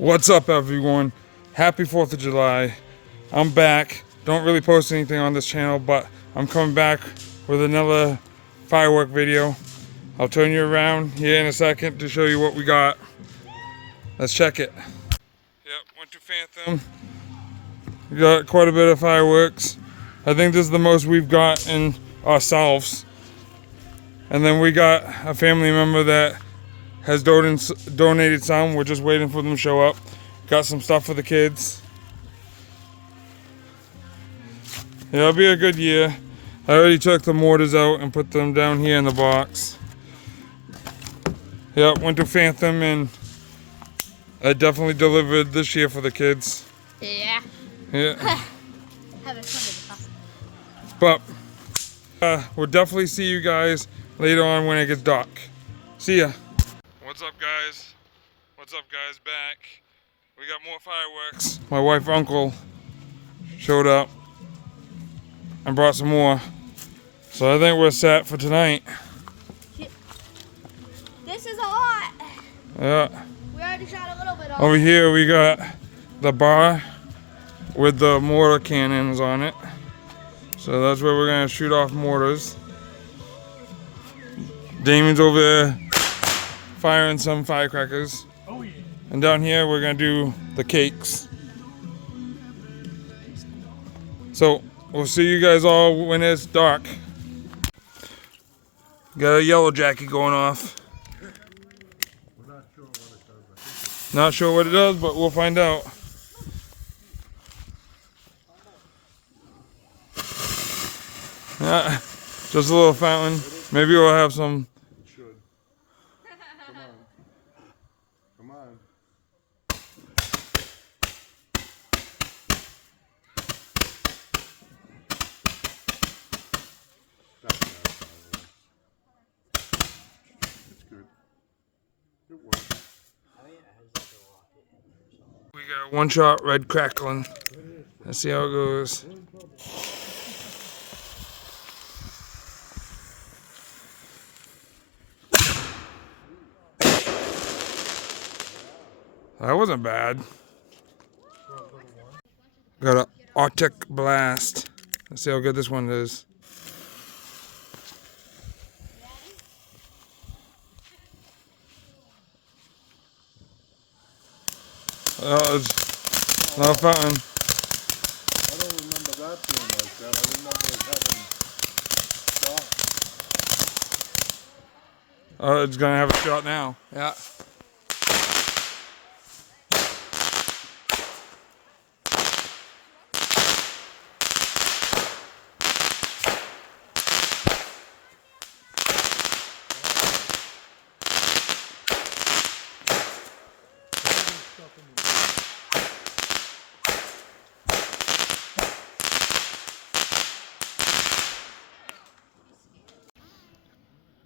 What's up, everyone? Happy 4th of July. I'm back. Don't really post anything on this channel, but I'm coming back with another firework video. I'll turn you around here in a second to show you what we got. Let's check it. Yep, went to Phantom. We got quite a bit of fireworks. I think this is the most we've gotten ourselves. And then we got a family member that has donated some. We're just waiting for them to show up. Got some stuff for the kids. Yeah, it'll be a good year. I already took the mortars out and put them down here in the box. Yep, went to Phantom and I definitely delivered this year for the kids. Yeah. Yeah. Having fun with But we'll definitely see you guys later on when it gets dark. See ya. What's up, guys? What's up, guys? Back. We got more fireworks. My wife, uncle showed up and brought some more. So I think we're set for tonight. This is a lot. Yeah. We already shot a little bit off. Over here we got the bar with the mortar cannons on it. So that's where we're gonna shoot off mortars. Damien's over there firing some firecrackers. Oh, yeah. And down here we're gonna do the cakes. So we'll see you guys all when it's dark. Got a yellow jacket going off. Not sure what it does, but we'll find out. Yeah, just a little fountain. Maybe we'll have some. It should. Come on. Come on. It's good. It works. We got a one-shot red crackling. Let's see how it goes. That wasn't bad. Got an Arctic Blast. Let's see how good this one is. Oh, it's not fountain. I don't remember that being like that. I remember it having shot. Oh, it's gonna have a shot now. Yeah.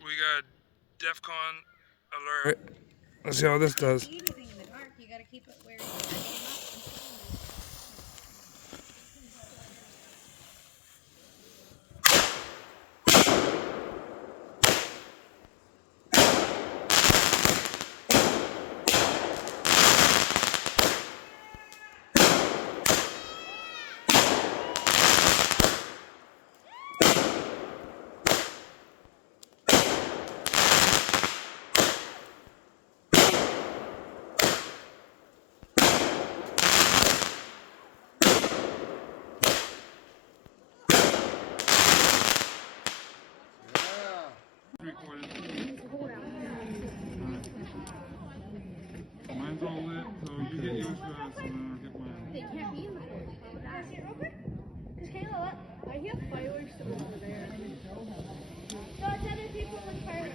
We got DEFCON alert. Let's see how this does. Anything in the dark, you gotta keep it where you Mine's all lit, so you get yours first and then I'll get mine. They can't be in the forest. Just Kayla, look. I hear fireworks over there. No, it's other people with fireworks.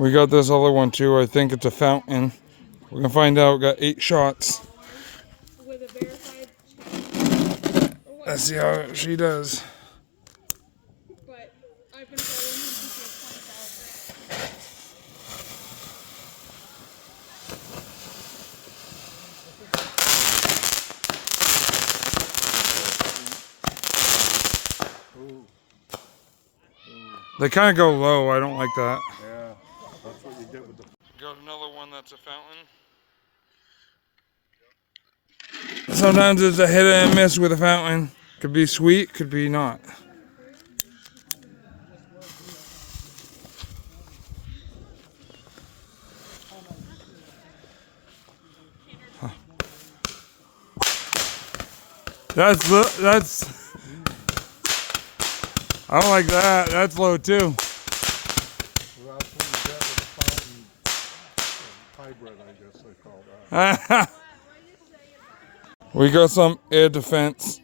We got this other one too. I think it's a fountain. We're gonna find out. Got 8 shots. With a verified check. Let's see how she does. But I've been following him since he was 20,000. They kind of go low. I don't like that. Yeah, that's what you get with the. Got another one that's a fountain. Sometimes it's a hit and miss with a fountain. Could be sweet, could be not. Huh. That's. I don't like that. That's low too. Well, that's what you get with a fountain hybrid, I guess they call that. We got some air defense.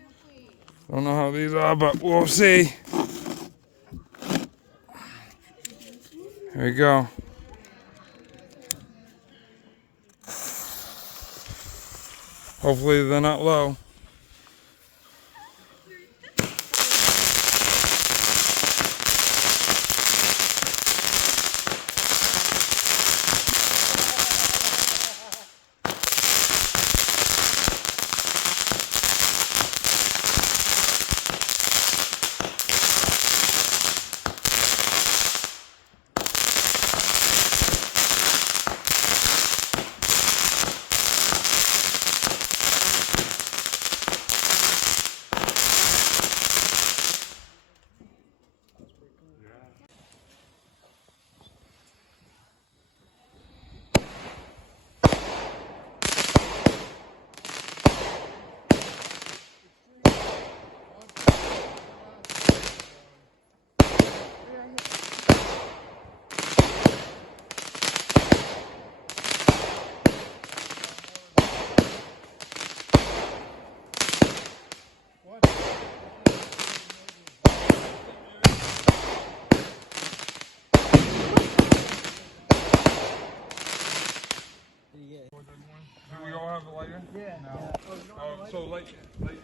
Don't know how these are, but we'll see. Here we go. Hopefully they're not low. Do we all have a lighter? Yeah. No. Oh, so light is on.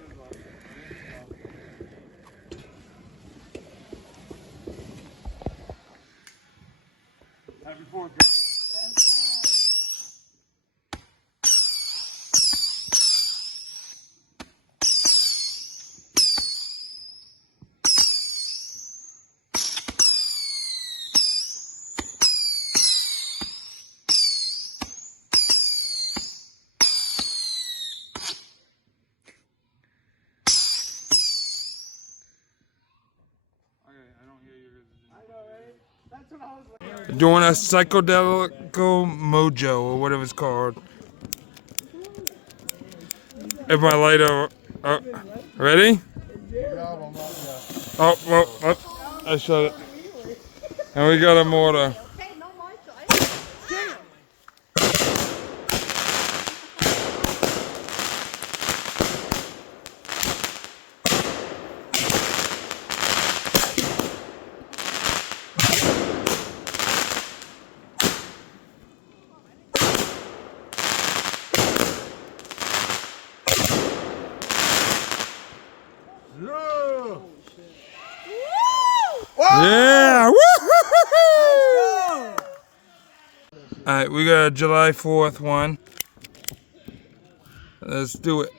Happy 4th, guys. Doing a psychedelic mojo or whatever it's called. If my lighter, ready? Oh, well, I shut it. And we got a mortar. Yeah! Woo! Alright, we got a July 4th one. Let's do it.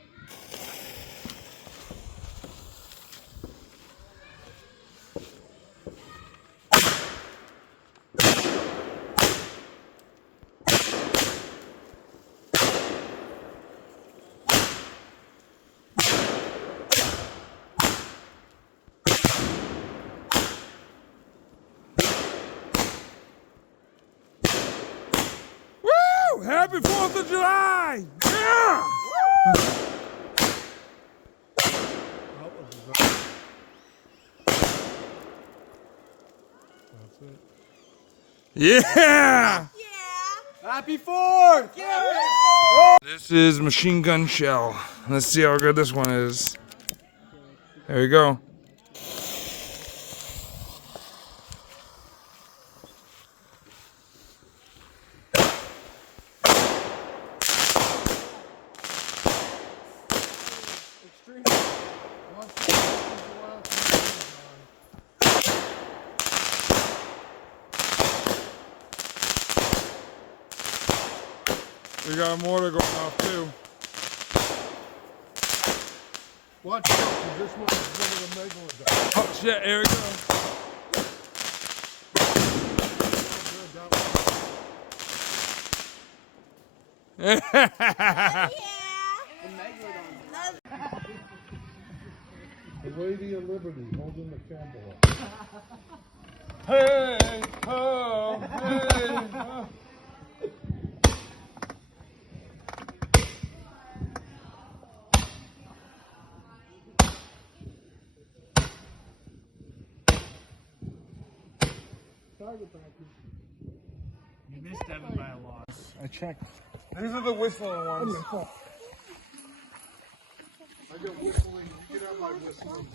Happy 4th of July! Yeah! Yeah! Happy 4th! Yeah! This is machine gun shell. Let's see how good this one is. There we go. We got a mortar going off too. Watch out, 'cause this one is one of the megalodons. Oh shit, here we go. The Lady of Liberty holding the candle up. Hey, ho, hey, ho. You missed Evan by a lot. I checked. These are the whistling ones. I got whistling. You get out my whistling.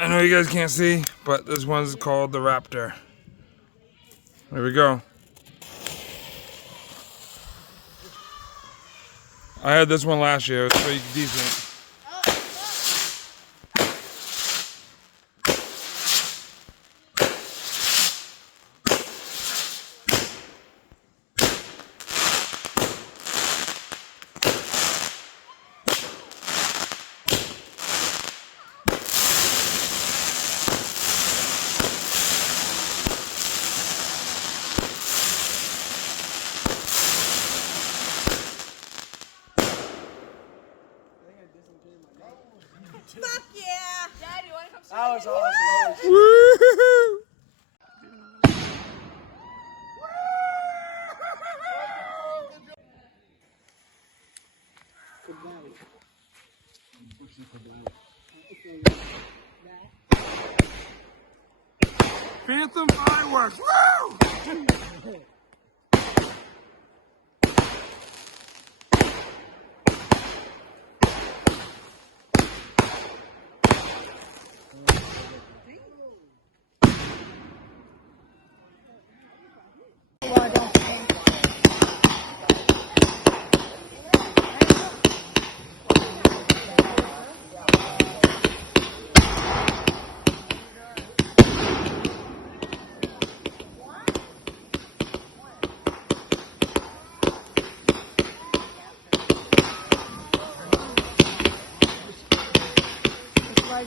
I know you guys can't see, but this one's called the Raptor. There we go. I had this one last year. It was pretty decent. Fuck yeah! Dad, you want to come see? That was awesome. Woo-hoo-hoo! Phantom fireworks! Woo!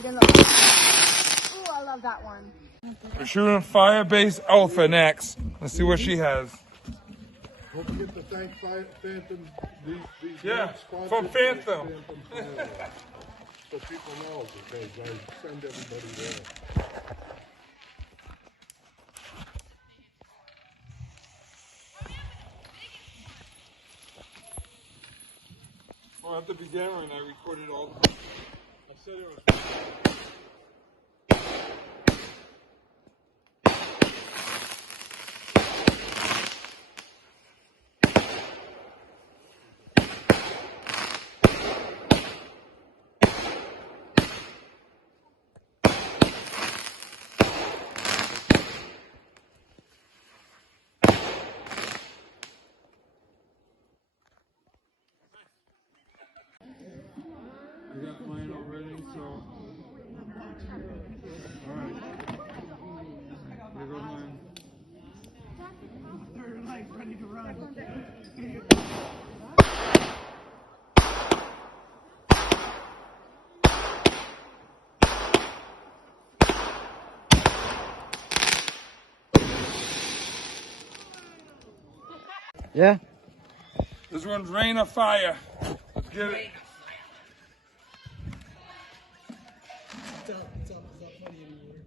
Ooh, I love that one. We're shooting Firebase Alpha next. Let's see what she has. Don't forget to thank Phantom. These Yeah, sponsors from Phantom. Fireworks. So people know, because I send everybody there. Well, at the beginning, when I recorded all the. I said it was. I got mine already, so. Alright. There goes mine. They're like ready to run. Yeah. This one's Rain of Fire. Let's get it. It's not funny anymore.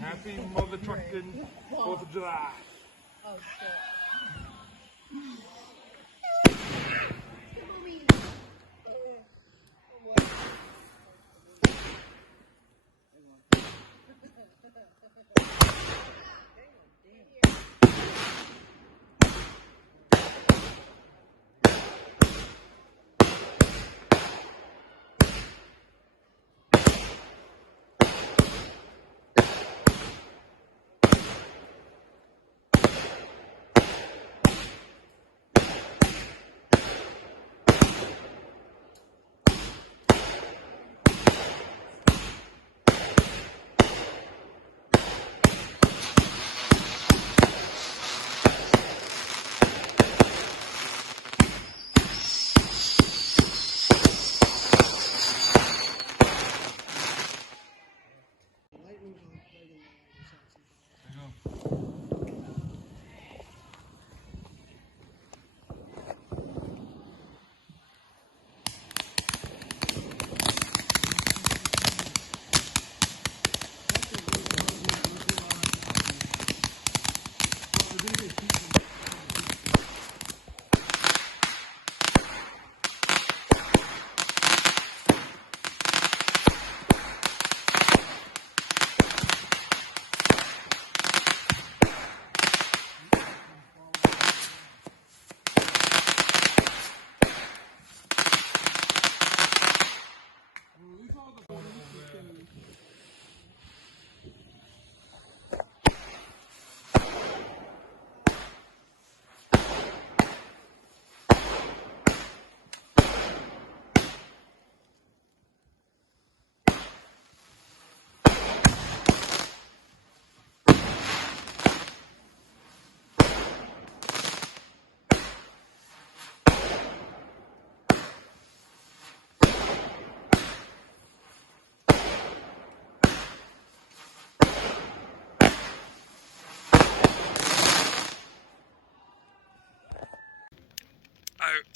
Happy mother trucking 4th of July.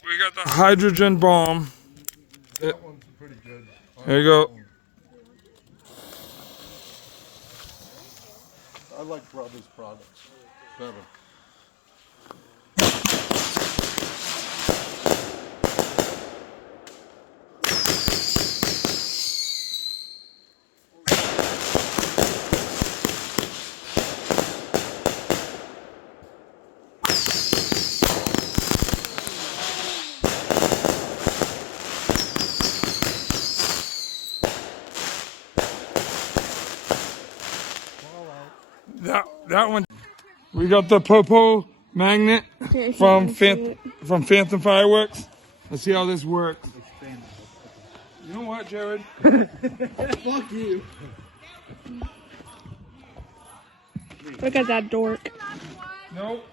We got the hydrogen bomb. That one's pretty good. There you go. I like Brothers products better. That one. We got the Popo magnet from Phantom Fireworks. Let's see how this works. You know what, Jared? Fuck you. Look at that dork. Nope.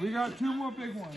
We got 2 more big ones.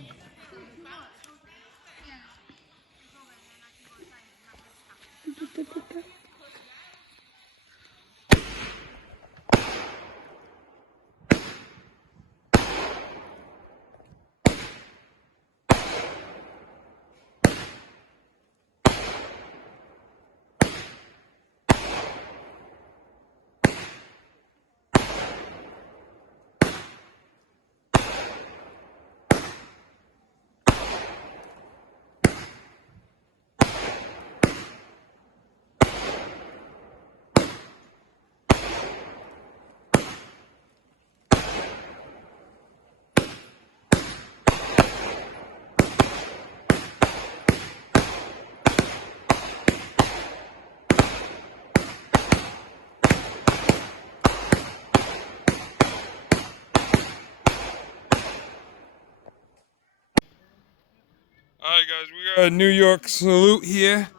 Alright guys, we got a New York salute here.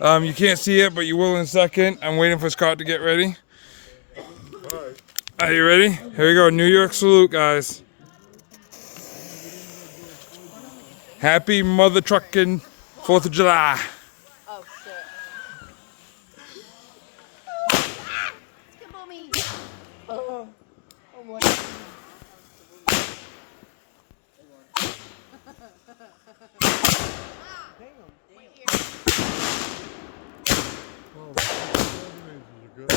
You can't see it, but you will in a second. I'm waiting for Scott to get ready. Are you ready? Here we go, New York salute, guys. Happy mother trucking 4th of July. Oh shit. Oh, oh boy. Well, the organizers are good.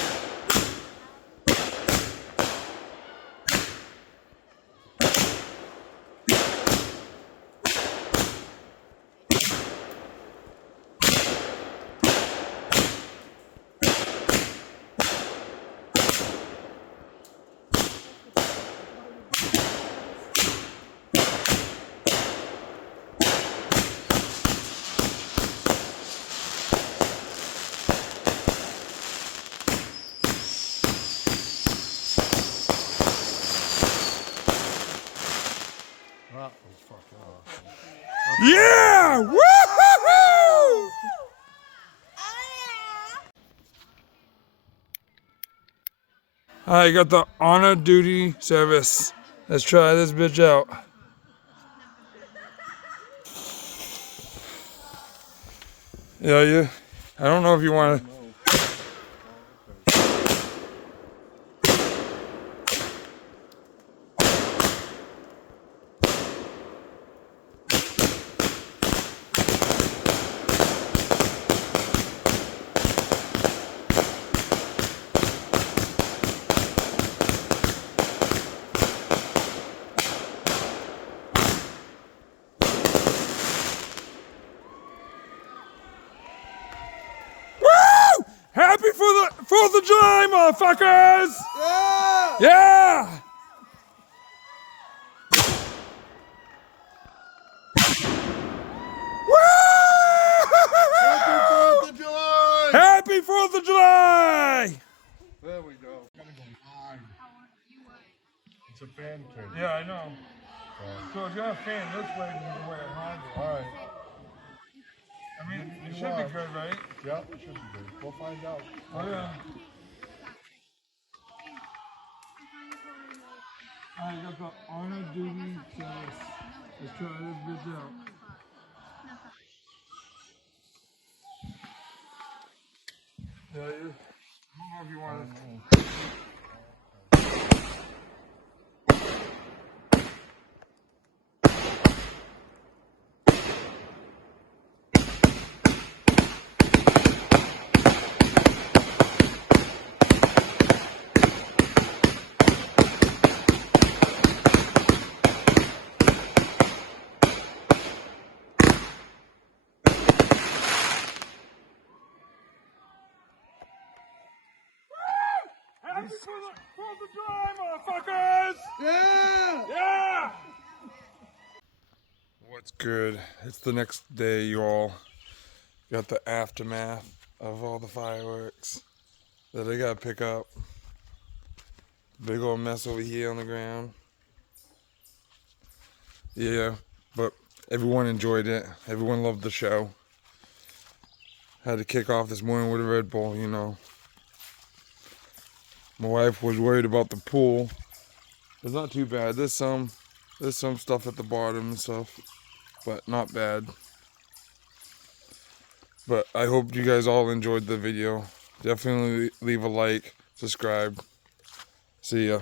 That was fucking awesome. Yeah! Woo-hoo-hoo! I got the honor duty service. Let's try this bitch out. Yeah, I don't know if you want to. Woo! Happy for the 4th of July, motherfuckers! Yeah! Yeah! Happy Woo! 4th of July! Happy 4th of July! There we go. Gotta go high. It's a fan cage. Yeah, I know. So it's gonna fan this way than the way it has it. Alright. I mean, it You should are. be good, right? Yep, it should be good. We'll find out. Oh yeah. I got the honor duty service. Let's try this bitch out. Yeah, I don't know if you want to. Happy for the 4th of July, motherfuckers! Yeah! Yeah! What's good? It's the next day, you all. Got the aftermath of all the fireworks that I gotta pick up. Big old mess over here on the ground. Yeah, but everyone enjoyed it. Everyone loved the show. Had to kick off this morning with a Red Bull, you know. My wife was worried about the pool. It's not too bad. There's some stuff at the bottom and stuff, but not bad. But I hope you guys all enjoyed the video. Definitely leave a like, subscribe. See ya.